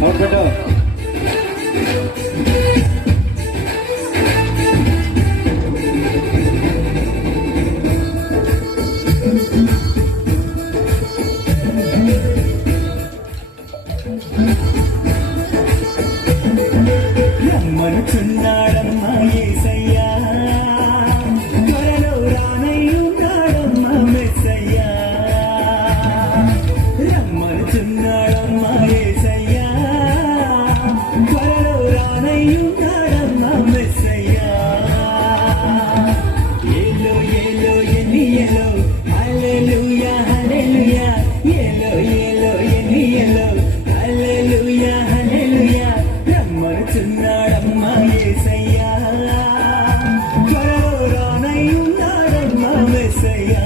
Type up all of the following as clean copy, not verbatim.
और बेटा రమ్మనుచున్నాడమ్మా యేసయ్యా త్వరలో రానయ్యున్నాడమ్మా మెస్సయ్యా రమ్మనుచున్నాడమ్మా యేసయ్యా త్వరలో రానయ్యున్నాడమ్మా మెస్సయ్యా ఏలో ఏలో ఎన్నియలో హల్లెలూయా హల్లెలూయా ఏలో ఏలో ఎన్నియలో హల్లెలూయా హల్లెలూయా రమ్మనుచున్నాడమ్మా యేసయ్యా త్వరలో రానయ్యున్నాడమ్మా మెస్సయ్యా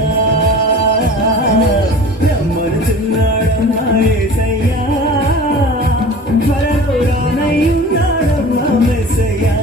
రమ్మనుచున్నాడమ్మా యేసయ్యా త్వరలో రానయ్యున్నాడమ్మా మెస్సయ్యా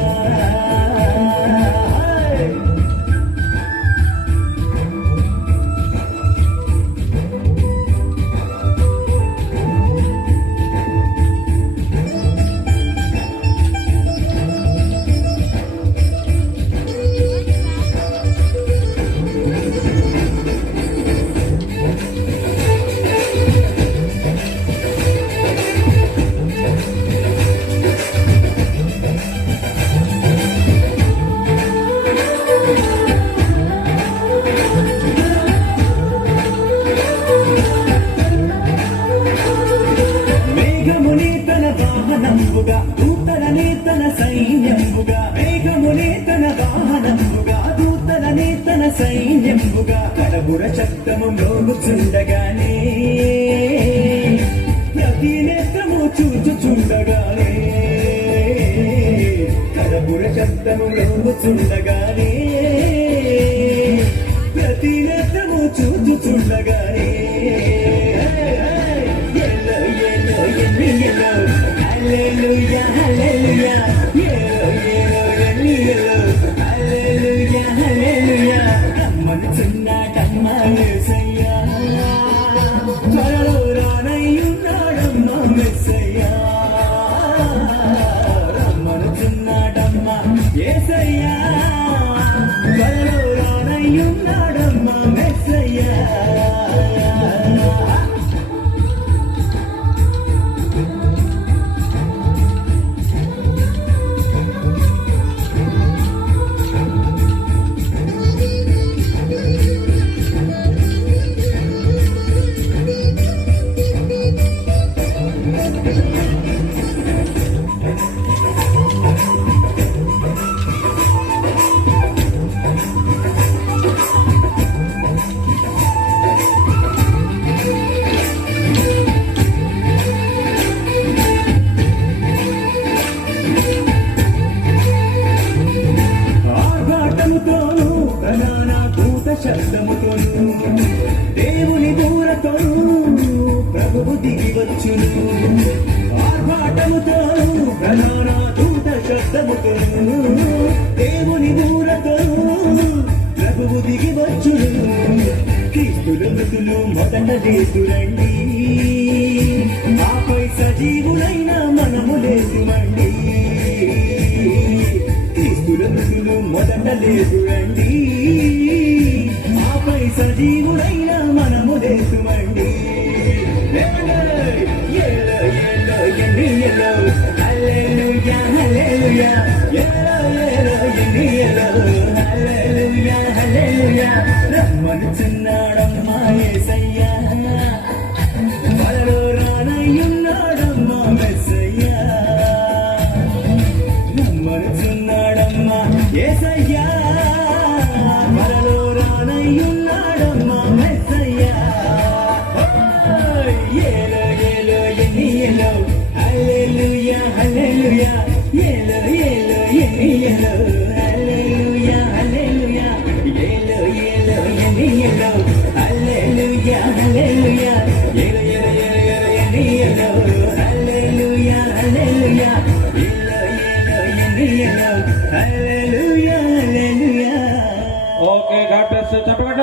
మేఘముని తన వాహనముగా దూతలనే తన సైన్యముగా మేఘముని తన వాహనముగా దూతలనే తన సైన్యముగా కడబుర శబ్దము మ్రోగుచుండగానే ప్రతి నేత్రము చూచుచుండగానే కడబుర శబ్దము మ్రోగుచుండగానే ప్రతి నేత్రము చూచుచుండగానే Hallelujah, hallelujah, hallelujah, hallelujah. రమ్మనుచున్నాడమ్మా యేసయ్యా త్వరలో రానయ్యున్నాడమ్మా మెస్సయ్యా రమ్మనుచున్నాడమ్మా యేసయ్యా త్వరలో రానయ్యున్నాడమ్మా మెస్సయ్యా శబ్దముతోను దేవుని బూరతోను ప్రభువు దిగి వచ్చును ఆర్భాటముతోను ప్రధాన దూత శబ్దముతోను దేవుని బూరతోను ప్రభువు దిగి వచ్చును క్రీస్తుల మృతులు మొదట లేదురండి ఆపై సజీవులైన మనము లేదుమండి క్రీస్తుల మృతులు మొదట లేదురండి ఆపై సజీవులైన మనము లేదుమండి Hallelujah, hallelujah, hallelujah, hallelujah. రమ్మనుచున్నాడమ్మా యేసయ్యా త్వరలో రానయ్యున్నాడమ్మా మెస్సయ్యా రమ్మనుచున్నాడమ్మా యేసయ్యా త్వరలో రానయ్యున్నాడమ్మా మెస్సయ్యా ఏలో ఏలో ఎన్నియలో హల్లెలూయా హల్లెలూయా ఏలో ఏలో ఎన్నియలో హల్లెలూయా హల్లెలూయా ఏలో ఏలో ఎన్నియలో హల్లెలూయా హల్లెలూయా ఏలో ఏలో ఏలో ఎన్నియలో హల్లెలూయా హల్లెలూయా ఏలో ఏలో ఎన్నియలో హల్లెలూయా హల్లెలూయా. ఓకే డాక్టర్ చెప్పండి.